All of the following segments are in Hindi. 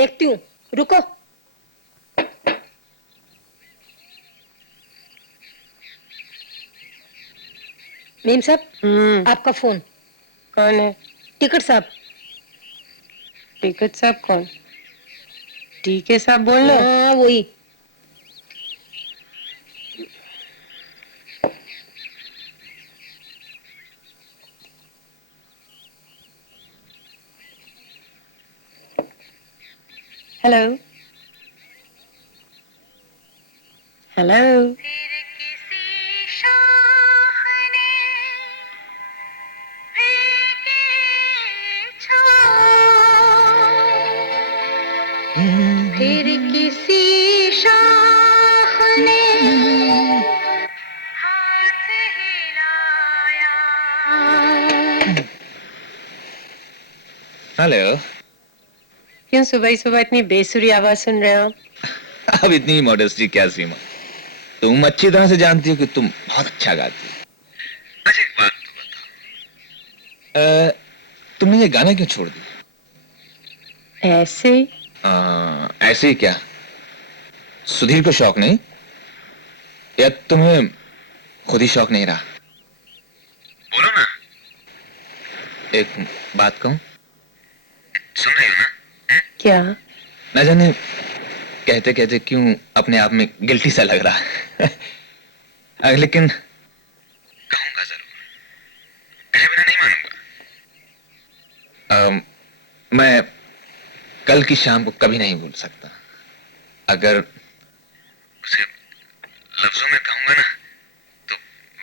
देखती हूँ, रुको। मेम साहब, आपका फोन। कौन है? टिकट साहब। टिकट साहब कौन? टीके साहब बोल लो। हाँ, वही। Hello hello. फिर किसी शाख ने हाथ हिलाया। हेलो। क्यों सुबह सुबह इतनी बेसुरी आवाज सुन रहे हो आप? अब इतनी मॉडेस्टी क्या सीमा, तुम अच्छी तरह से जानती हो कि तुम बहुत अच्छा गाती हो। अच्छा एक बात तो बताओ, तुमने ये गाना क्यों छोड़ दिया? ऐसे ही। ऐसे ही क्या? सुधीर को शौक नहीं या तुम्हें खुद ही शौक नहीं रहा? बोलो ना। एक बात कहूं, सुन रही हो ना? क्या? न जाने कहते कहते क्यों अपने आप में गिल्टी सा लग रहा है। लेकिन कहूंगा जरूर, कहे बिना नहीं मानूंगा। मैं कल की शाम को कभी नहीं भूल सकता। अगर उसे लफ्जों में कहूंगा ना तो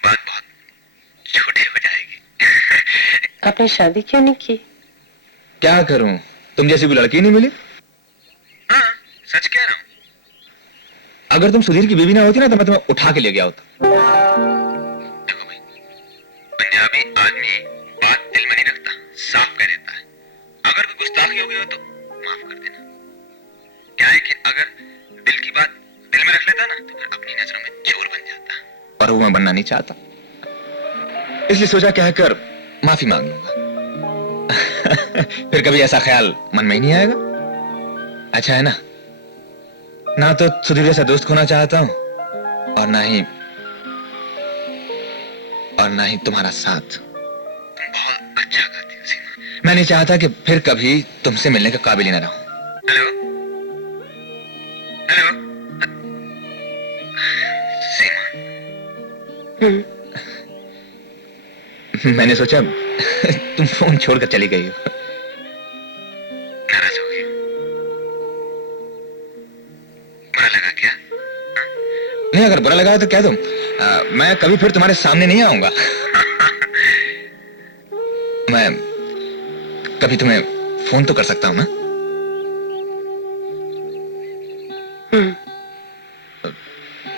बात बहुत छोटी हो जाएगी। आपने शादी क्यों नहीं की? क्या करूं, तुम जैसी कोई लड़की नहीं मिली। हाँ, सच कह रहा हूं। अगर तुम सुधीर की बीवी ना होती ना तो मैं तुम्हें उठा के ले गया होता। देखो भाई, पंजाबी आदमी बात दिल में नहीं रखता, साफ कह देता है। अगर कोई गुस्ताखी हो गई हो तो माफ कर देना। क्या है कि अगर दिल की बात दिल में रख लेता ना तो फिर अपनी नजरों में चोर बन जाता, और वो मैं बनना नहीं चाहता। इसलिए सोचा कहकर माफी मांग लूंगा। फिर कभी ऐसा ख्याल मन में ही नहीं आएगा। अच्छा है ना तो सुधीर जैसा दोस्त खोना चाहता हूं और ना ही तुम्हारा साथ। तुम बहुत अच्छा गाती हो सीमा। मैं नहीं चाहता कि फिर कभी तुमसे मिलने के काबिल ही ना रहूं। हेलो हेलो सीमा। मैंने सोचा तुम फोन छोड़कर चली गई हो, नाराज हो गई हो। बुरा लगा क्या? नहीं, अगर बुरा लगा तो कह दो। मैं कभी फिर तुम्हारे सामने नहीं आऊंगा। मैं कभी तुम्हें फोन तो कर सकता हूं ना?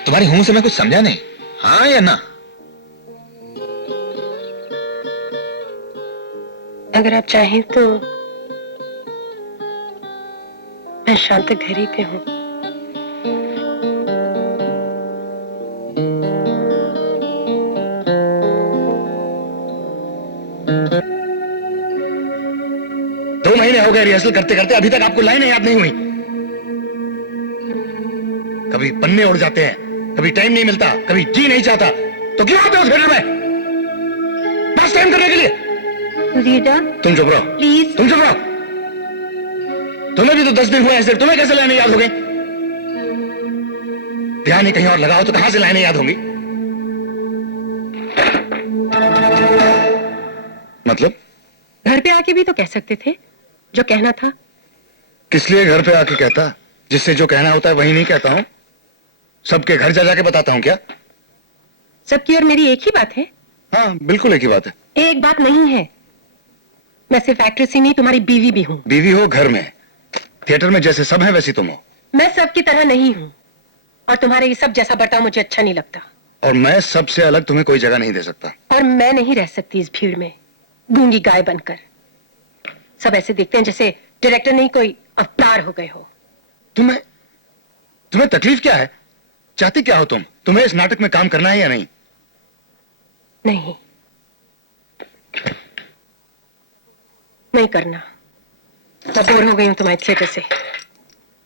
तुम्हारी हूं से मैं कुछ समझा नहीं, हाँ या ना? अगर आप चाहें तो मैं शाम तक घर ही पे हूँ। दो महीने हो गए रिहर्सल करते करते, अभी तक आपको लाइनें याद नहीं हुई। कभी पन्ने उड़ जाते हैं, कभी टाइम नहीं मिलता, कभी जी नहीं चाहता, तो क्यों आते हो थिएटर में बस टाइम करने के लिए? तुम चुप रहो प्लीज। तुम चुप रहो। तुम्हें भी तो 10 दिन हुए ऐसे, तुम्हें कैसे लाइनें याद हो गई? ध्यान ही कहीं और लगाओ तो कहां से लाइनें याद होंगी? मतलब? घर पे आके भी तो कह सकते थे जो कहना था। किस लिए घर पे आके कहता? जिससे जो कहना होता है वही नहीं कहता हूं। सबके घर जा जाके बताता हूं क्या? सबकी और मेरी एक ही बात है। हाँ, बिल्कुल एक ही बात है। एक बात नहीं है। मैं सिर्फ एक्ट्रेस ही नहीं, तुम्हारी बीवी भी हूँ। बीवी हो घर में, थिएटर में जैसे सब है वैसी तुम हो। मैं सबकी तरह नहीं हूँ और तुम्हारे ये सब जैसा बर्ताव मुझे अच्छा नहीं लगता। और मैं सबसे अलग तुम्हें कोई जगह नहीं दे सकता। और मैं नहीं रह सकती इस भीड़ में गूंगी गाय बनकर। सब ऐसे देखते हैं जैसे डायरेक्टर नहीं कोई अवतार हो गए हो। तुम्हें तकलीफ क्या है? चाहती क्या हो तुम? तुम्हें इस नाटक में काम करना है या नहीं? नहीं, नहीं करना। मैं बोर हो गई हूं तुम्हारे थिएटर से।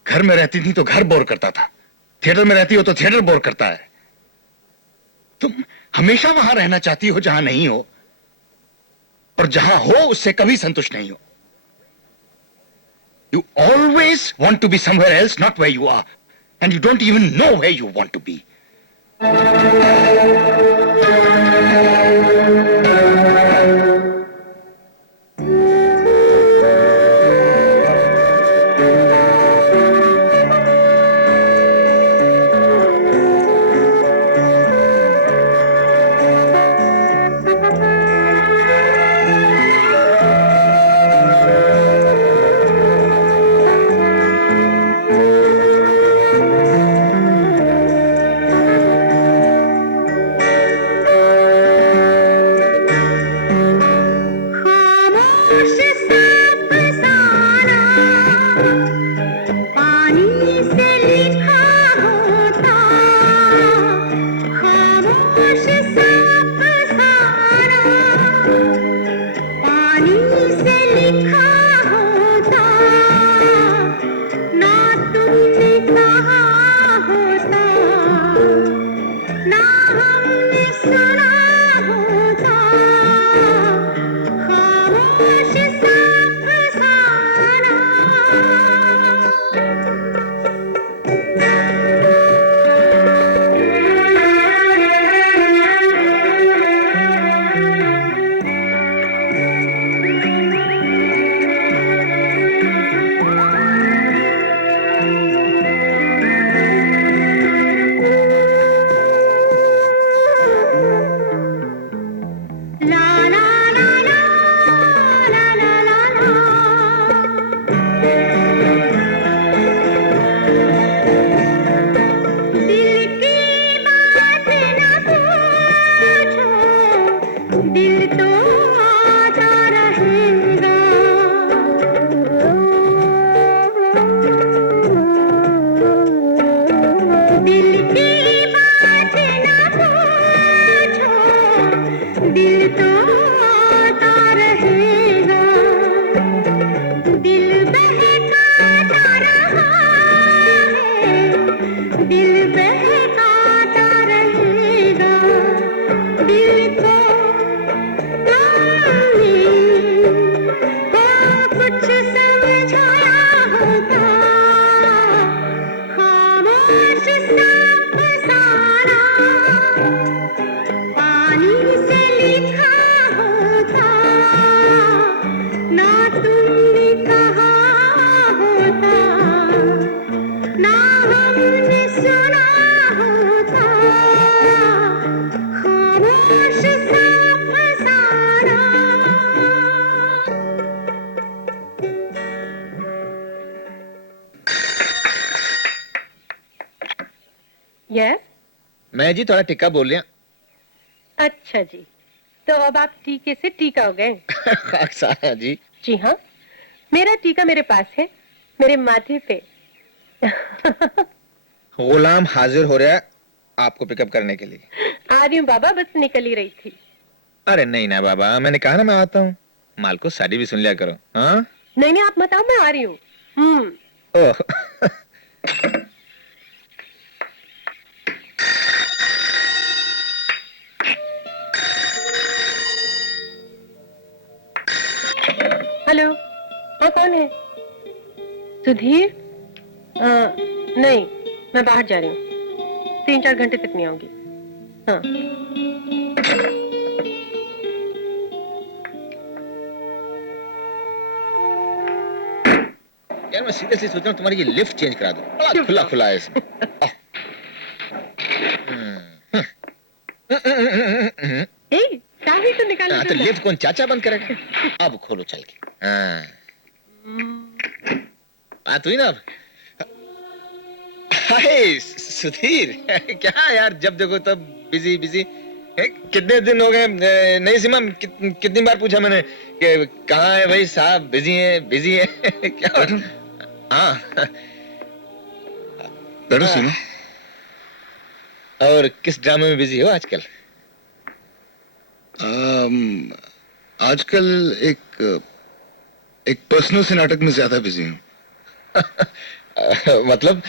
घर में रहती थी तो घर बोर करता था, थिएटर में रहती हो तो थिएटर बोर करता है। तुम हमेशा वहां रहना चाहती हो जहां नहीं हो, और जहां हो उससे कभी संतुष्ट नहीं हो। You always want to be somewhere else, not where you are, and you don't even know where you want to be. खामोश सा फसाना पानी से लिखा होता, खामोश सा फसाना पानी से लिखा होता, ना तुमने कहा होता, ना हमने सुना होता, खामोश सा फसाना। ला ला ला ला ला ला ला ला। दिल की बात न पूछो, दिल तो आता रहेगा। दिल की बात न पूछो, दिल तो आता रहेगा। दिल बहकाता रहा है, दिल बहकाता रहेगा। दिल को तुमने को कुछ समझाया होता, खामोश सा फसाना पानी से लिखा होता, ना तुमने कहा होता, ना हमने सुना होता, खामोश सा फसाना। यस। मैं जी थोड़ा टिक्का बोल रहा। अच्छा जी, तो अब आप टीके से टीका हो गए। सारा जी। जी हाँ, मेरा टीका मेरे पास है, मेरे माथे पे। गुलाम हाजिर हो रहा है आपको पिकअप करने के लिए। आ रही हूँ बाबा, बस निकल ही रही थी। अरे नहीं ना बाबा, मैंने कहा ना मैं आता हूँ। माल को शादी भी सुन लिया करो। हाँ नहीं नहीं, आप मत आओ, मैं आ रही हूँ। ओह हेलो, हाँ कौन है? सुधीर? नहीं, मैं बाहर जा रही हूँ, 3-4 घंटे तक नहीं आऊंगी। हाँ। यार मैं सीरियसली सोच रहा हूँ तुम्हारी ये लिफ्ट चेंज करा दो, बड़ा खुला खुला है इसमें। ए, चाबी तो निकाल हाँ, तो लो। लिफ्ट कौन चाचा बंद करेगा? अब खोलो चल के। हाँ बात हुई ना अब। हाय सुधीर, क्या यार जब देखो तब बिजी बिजी। कितने दिन हो गए? नहीं सीमा, कितनी बार पूछा मैंने कि कहाँ है भाई साहब? बिजी है बिजी है। क्या? हाँ बैठो सीमा। और किस ड्रामे में बिजी हो आजकल? आजकल एक पर्सनल से नाटक में ज्यादा बिजी हूँ। मतलब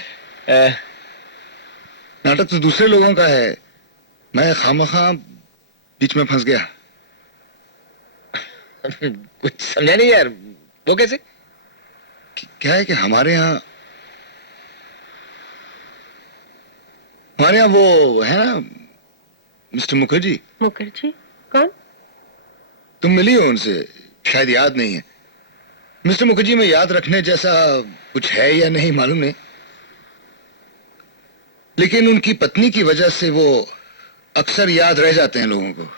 नाटक तो दूसरे लोगों का है, मैं खामखा बीच में फंस गया। कुछ समझा नहीं यार, वो कैसे? क्या है कि हमारे यहाँ वो है ना, मिस्टर मुखर्जी। मुखर्जी कौन? तुम मिली हो उनसे, शायद याद नहीं है। मिस्टर मुखर्जी में याद रखने जैसा कुछ है या नहीं मालूम नहीं, लेकिन उनकी पत्नी की वजह से वो अक्सर याद रह जाते हैं लोगों को।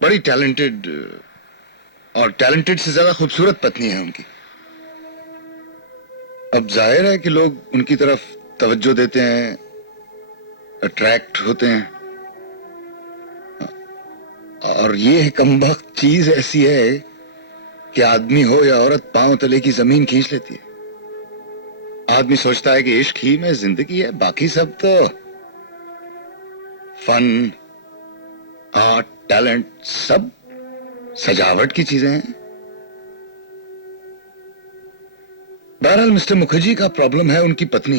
बड़ी टैलेंटेड, और टैलेंटेड से ज्यादा खूबसूरत पत्नी है उनकी। अब जाहिर है कि लोग उनकी तरफ तवज्जो देते हैं, अट्रैक्ट होते हैं, और ये कमबख्त चीज ऐसी है कि आदमी हो या औरत पांव तले की जमीन खींच लेती है। आदमी सोचता है कि इश्क ही में जिंदगी है, बाकी सब तो फन, आर्ट, टैलेंट सब सजावट की चीजें हैं। बहरहाल मिस्टर मुखर्जी का प्रॉब्लम है उनकी पत्नी।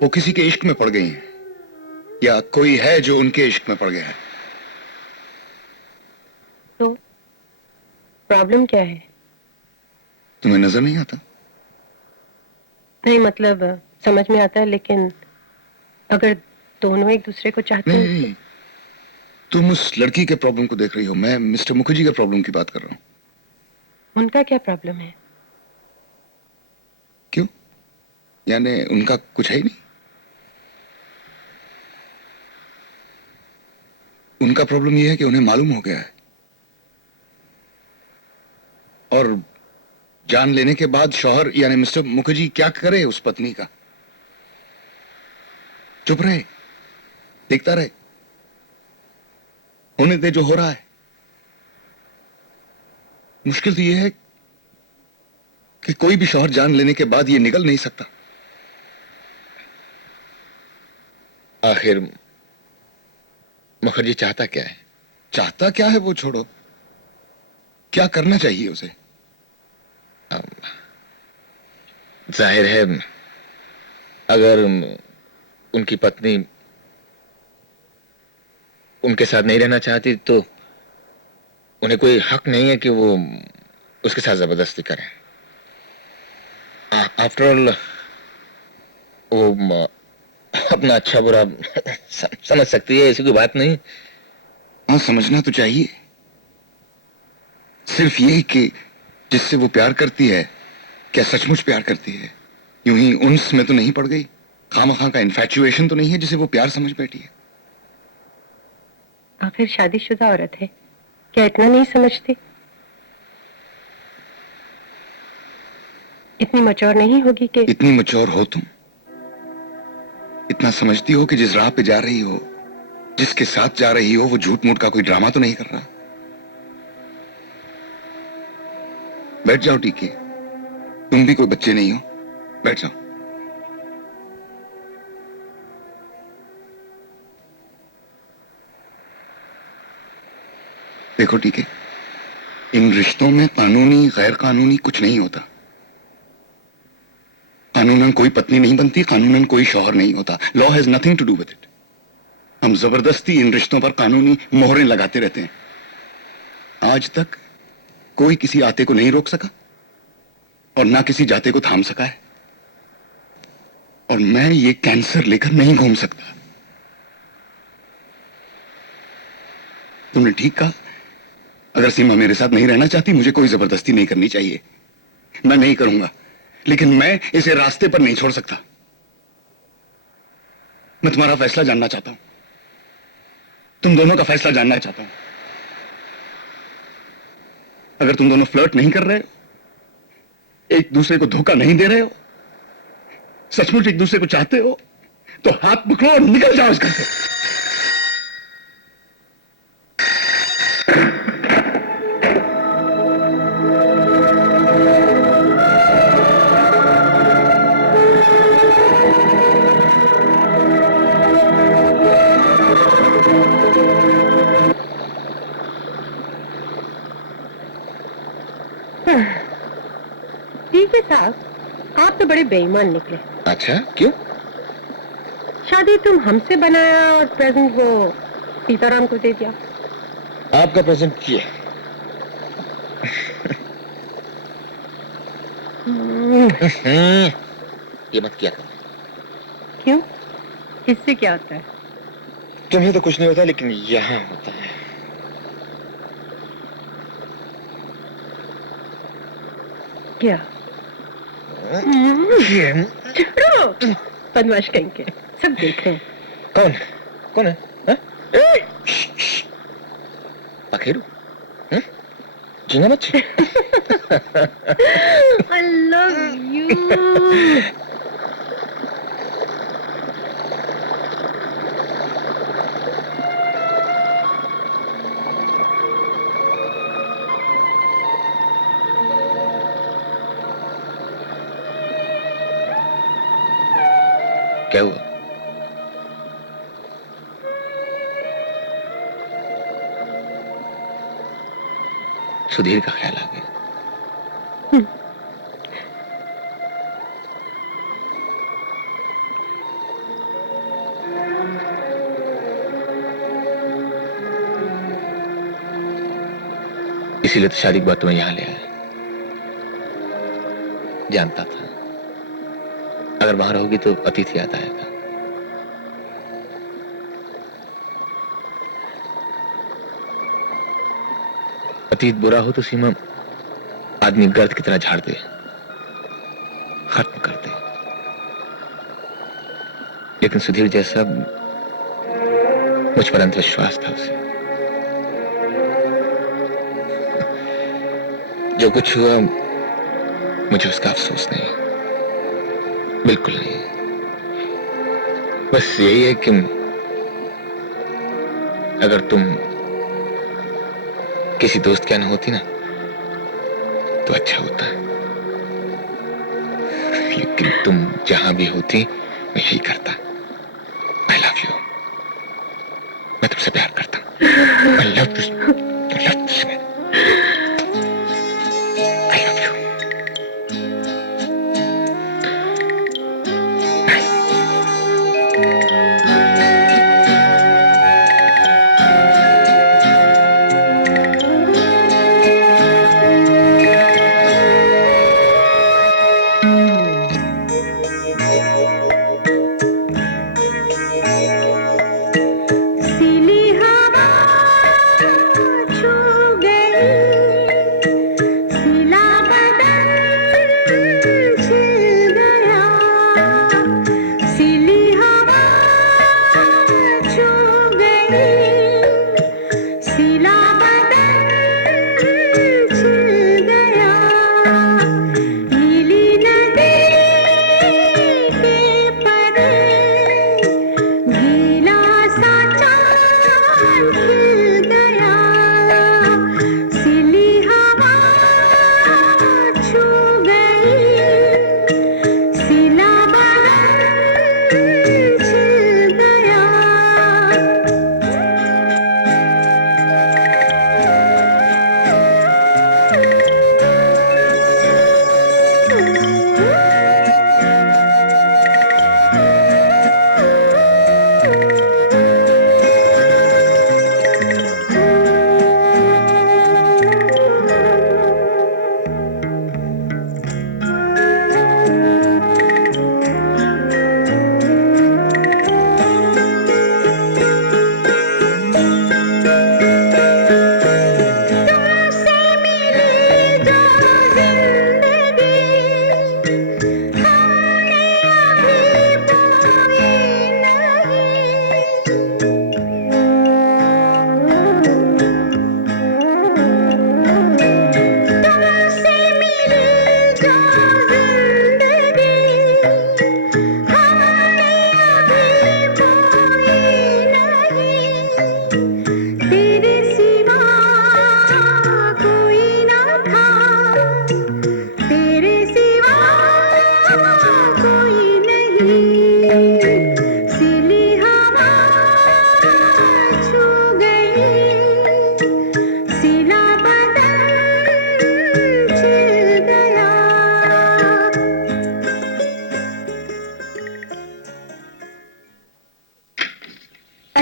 वो किसी के इश्क में पड़ गई हैं, या कोई है जो उनके इश्क में पड़ गया है। तो प्रॉब्लम क्या है? तुम्हें नजर नहीं आता? नहीं मतलब समझ में आता है, लेकिन अगर दोनों एक दूसरे को चाहते नहीं, हैं नहीं, तुम उस लड़की के प्रॉब्लम को देख रही हो, मैं मिस्टर मुखर्जी के प्रॉब्लम की बात कर रहा हूं। उनका क्या प्रॉब्लम है? क्यों? यानी उनका कुछ है ही नहीं? उनका प्रॉब्लम यह है कि उन्हें मालूम हो गया है, और जान लेने के बाद शौहर यानी मिस्टर मुखर्जी क्या करे उस पत्नी का? चुप रहे, देखता रहे, होने दे जो हो रहा है। मुश्किल तो यह है कि कोई भी शौहर जान लेने के बाद ये निकल नहीं सकता। आखिर मुखर्जी चाहता क्या है? चाहता क्या है वो छोड़ो, क्या करना चाहिए उसे? जाहिर है अगर उनकी पत्नी उनके साथ नहीं रहना चाहती तो उन्हें कोई हक नहीं है कि वो उसके साथ जबरदस्ती करें। आफ्टर ऑल वो अपना अच्छा बुरा समझ सकती है, ऐसी कोई बात नहीं। हाँ, समझना तो चाहिए। सिर्फ ये कि जिससे वो प्यार करती है, क्या सचमुच प्यार करती है? यूं ही उन्स में तो नहीं पड़ गई? खामखा का इन्फैचुएशन तो नहीं है जिसे वो प्यार समझ बैठी है? आखिर शादीशुदा औरत है, क्या इतना नहीं समझती? इतनी मचौर नहीं होगी कि इतनी मैच्योर हो तुम, इतना समझती हो कि जिस राह पे जा रही हो, जिसके साथ जा रही हो, वो झूठ मूठ का कोई ड्रामा तो नहीं कर रहा। बैठ जाओ टीके, तुम भी कोई बच्चे नहीं हो, बैठ जाओ। देखो टीके, इन रिश्तों में कानूनी गैर कानूनी कुछ नहीं होता। कानूनन कोई पत्नी नहीं बनती, कानूनन कोई शौहर नहीं होता। Law has nothing to do with it. हम जबरदस्ती इन रिश्तों पर कानूनी मोहरें लगाते रहते हैं। आज तक कोई किसी आते को नहीं रोक सका और ना किसी जाते को थाम सका है, और मैं ये कैंसर लेकर नहीं घूम सकता। तुमने ठीक कहा, अगर सीमा मेरे साथ नहीं रहना चाहती, मुझे कोई जबरदस्ती नहीं करनी चाहिए। मैं नहीं करूंगा, लेकिन मैं इसे रास्ते पर नहीं छोड़ सकता। मैं तुम्हारा फैसला जानना चाहता हूं, तुम दोनों का फैसला जानना चाहता हूं। अगर तुम दोनों फ्लर्ट नहीं कर रहे हो, एक दूसरे को धोखा नहीं दे रहे हो, सचमुच एक दूसरे को चाहते हो, तो हाथ पकड़ो और निकल जाओ इस घर से। पीके साहब, आप तो बड़े बेईमान निकले। अच्छा, क्यों? शादी तुम हमसे बनाया और प्रेजेंट वो सीताराम को दे दिया। आपका प्रेजेंट किए। ये मत किया करो। क्यों? इससे क्या होता है? तुम्हें तो कुछ नहीं होता, लेकिन यहाँ होता है। क्या? छोड़ो, बदमाश कहीं के, सब देख रहे हैं। कौन? कौन है? हाँ? ए! पखेरु? हाँ? झींगा मच्छी? I love you. क्या हुआ? सुधीर का ख्याल आ गया। इसीलिए तो शादी के बाद तुम्हें यहां ले आया। जानता था अगर वहां रहोगी तो अतीत याद आएगा। अतीत बुरा हो तो सीमा आदमी गर्द की तरह झाड़ दे, खत्म कर दे। लेकिन सुधीर जैसा मुझ पर अंधविश्वास था उसे। जो कुछ हुआ मुझे उसका अफसोस नहीं, बिल्कुल नहीं। बस यही है कि अगर तुम किसी दोस्त के न होती ना तो अच्छा होता। लेकिन तुम जहां भी होती मैं यही करता। I love you. मैं तुमसे प्यार करता हूं। I love you. I love you. I love you. सीली हवा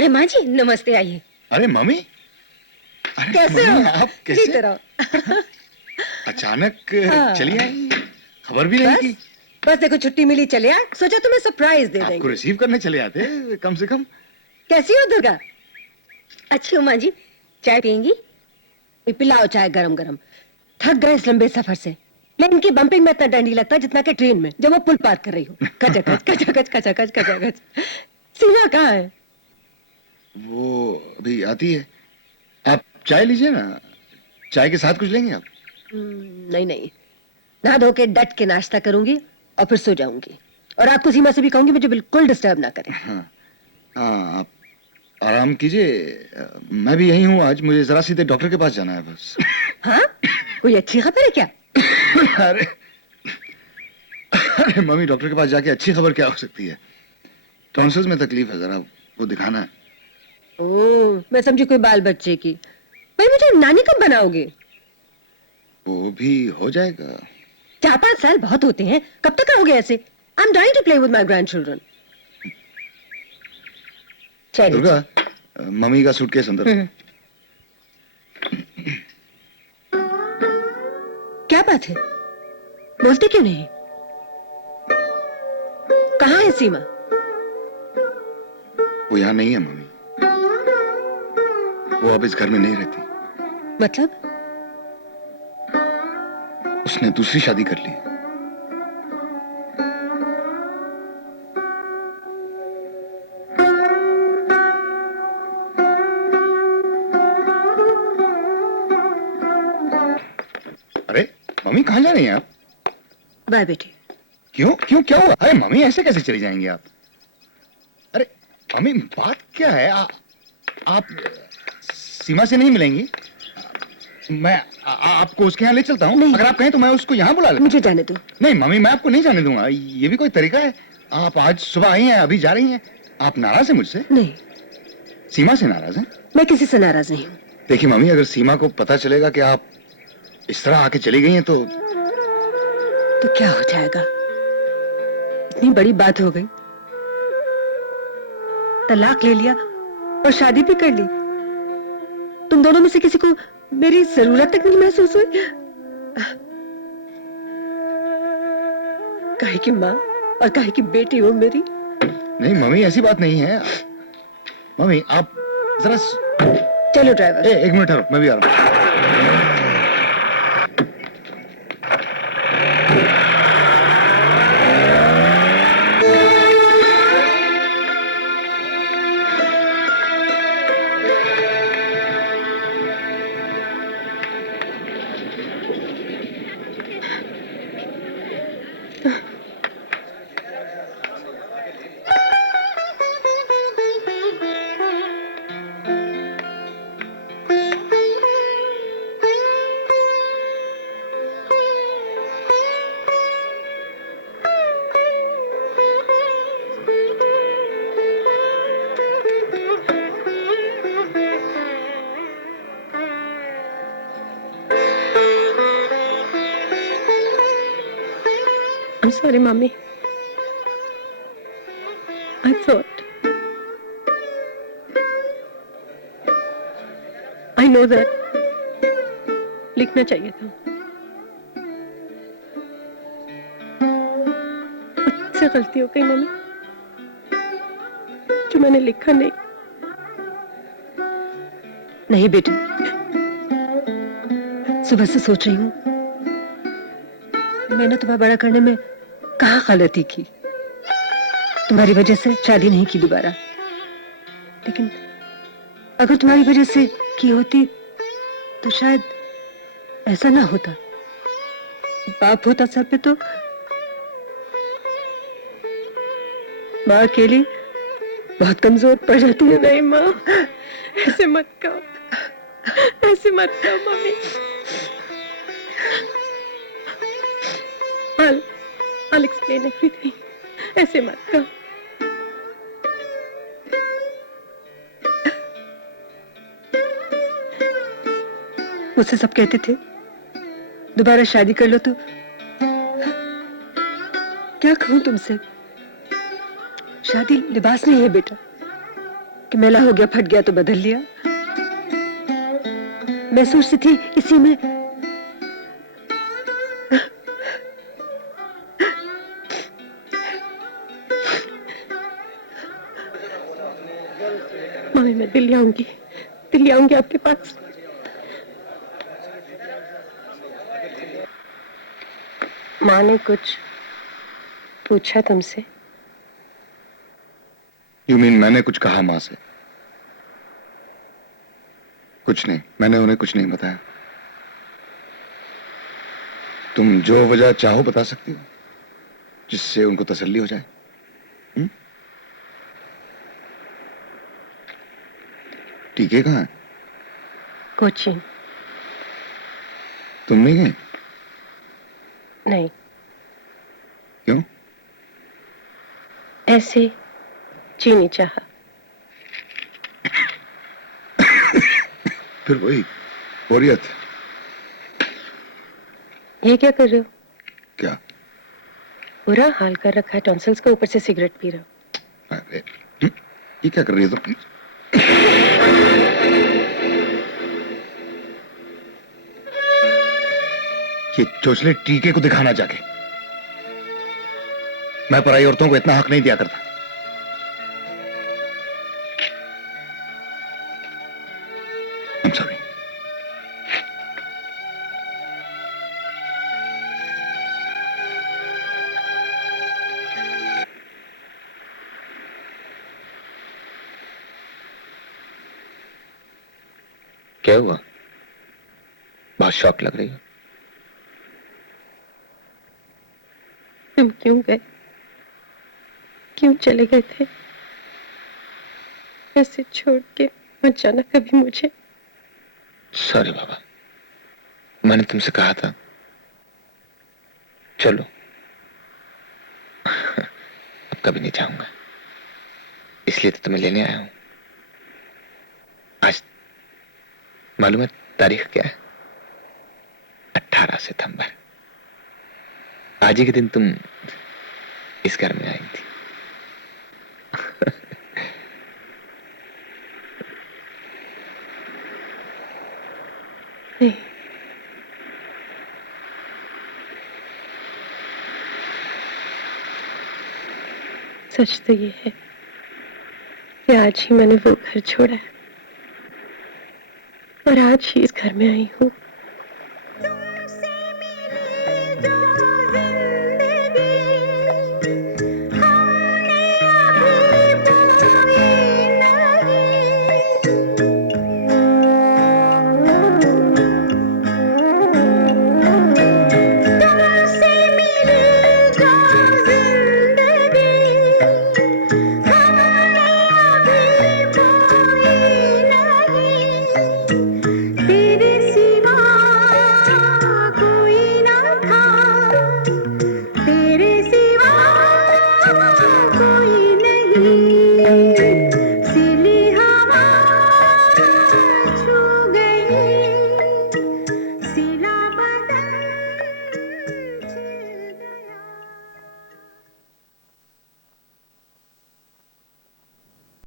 अरे माँ जी नमस्ते, आइए। अरे मम्मी, अरे कैसे मम्मी, हो? आप जीते कैसे रहो। अचानक हाँ। चली आई, खबर भी नहीं बस की। बस देखो छुट्टी मिली, चले आ, सोचा तुम्हें सरप्राइज दे आपको देंगे। रिसीव करने चले आते कम से कम। कैसी हो दुर्गा? अच्छी हो माँ जी। चाय पियेंगी? पिलाओ चाय गरम गरम। थक गए इस लंबे सफर से। लेकिन इनकी बम्पिंग में इतना डर नहीं लगता जितना कि ट्रेन में जब वो पुल पार कर रही हो। कचकच कचकच कचकच कचकच। सीमा कहाँ है? वो अभी आती है। आप चाय लीजिए ना, चाय के साथ कुछ लेंगे आप? नहीं नहीं, नहा धो के डट के नाश्ता करूंगी और फिर सो जाऊंगी। और रात को सीमा से भी कहूंगी मुझे बिल्कुल डिस्टर्ब ना करे। हाँ हाँ, आप आराम कीजिए। मैं भी यही हूँ आज, मुझे जरा सीधे डॉक्टर के पास जाना है बस। हाँ, कोई अच्छी खबर है क्या? अरे अरे मम्मी, डॉक्टर के पास जाके अच्छी खबर क्या हो सकती है? टॉन्सिल्स में तकलीफ है, जरा वो दिखाना है। ओह, मैं समझी कोई बाल बच्चे की। भाई मुझे नानी कब बनाओगे? वो भी हो जाएगा। 4-5 साल बहुत होते हैं, कब तक रहोगे ऐसे? I am dying to play with my grandchildren. चलिए। दुर्गा, मम्मी का सूटकेस अंदर। क्या बात है, बोलते क्यों नहीं? कहाँ है सीमा? वो यहाँ नहीं है मम्मी, वो अब इस घर में नहीं रहती। मतलब? उसने दूसरी शादी कर ली। अरे मम्मी, कहाँ जा रही हैं आप? बाय बेटी। क्यों क्यों, क्या हुआ? अरे मम्मी, ऐसे कैसे चली जाएंगी आप? अरे मम्मी, बात क्या है? आप सीमा से नहीं मिलेंगी? मैं आपको उसके यहाँ ले चलता हूँ। नहीं। अगर आप कहें तो मैं उसको यहाँ बुला लेता मुझे जाने दो। हूँ। नहीं मम्मी, मैं आपको नहीं जाने दूंगा। ये भी कोई तरीका है? आप आज सुबह आई हैं, अभी जा रही हैं। आप नाराज हैं मुझसे? नहीं, सीमा से नाराज हैं? मैं किसी से नाराज नहीं हूँ। देखिए मम्मी, अगर सीमा को पता चलेगा कि आप इस तरह आके चली गई हैं तो क्या हो जाएगा? इतनी बड़ी बात हो गई, तलाक ले लिया और शादी भी कर ली। तुम दोनों में से किसी को मेरी जरूरत तक नहीं महसूस हुई? काहे की माँ और काहे की बेटी हो मेरी। नहीं मम्मी, ऐसी बात नहीं है। मम्मी आप जरा चलो ड्राइवर। एक मिनट ठहरो, मैं भी आ रहा हूँ। I'm sorry, Mommy. I thought. I know that. लिखना चाहिए था। मुझसे गलती हो गई मम्मी, जो मैंने लिखा नहीं। नहीं बेटी, सुबह से सोच रही हूँ मैंने तुम्हें बड़ा करने में कहाँ गलती की। तुम्हारी वजह से शादी नहीं की दोबारा, लेकिन अगर तुम्हारी वजह से की होती तो शायद ऐसा ना होता। बाप होता सर पे तो माँ अकेली बहुत कमजोर पड़ जाती है। नहीं माँ, ऐसे मत कहो, ऐसे मत कहो मम्मी। I'll explain everything. ऐसे मत कहो। मुझसे सब कहते थे दोबारा शादी कर लो, तो क्या कहूं तुमसे? शादी लिबास नहीं है बेटा, कि मैला हो गया, फट गया तो बदल लिया। मैं सोचती थी इसी में मम्मी, मैं दिल्ली आऊंगी आपके पास। माँ ने कुछ पूछा तुमसे? यू मीन मैंने कुछ कहा मां से? कुछ नहीं, मैंने उन्हें कुछ नहीं बताया। तुम जो वजह चाहो बता सकती हो जिससे उनको तसल्ली हो जाए। टीके कहाँ है? कोचिंग। तुम नहीं गए? नहीं, क्यों? ऐसे चीनी चाहा। फिर वही बोरियत। ये क्या कर रहे हो? क्या? बुरा हाल कर रखा है टॉन्सिल्स का, ऊपर से सिगरेट पी रहे हो। अरे, ये क्या कर रही है तुम? ये चोचले टीके को दिखाना जाके। मैं पराई औरतों को इतना हक नहीं दिया करता। I'm sorry. क्या हुआ? बहुत शॉक लग रही है। तुम क्यों गए? क्यों चले गए थे ऐसे छोड़ के अचानक कभी मुझे? सॉरी बाबा, मैंने तुमसे कहा था चलो। अब कभी नहीं जाऊंगा, इसलिए तो तुम्हें लेने आया हूं। आज मालूम है तारीख क्या है? 18 सितंबर। आज ही के दिन तुम इस घर में आई थी। नहीं, सच तो ये है कि आज ही मैंने वो घर छोड़ा है और आज ही इस घर में आई हूँ।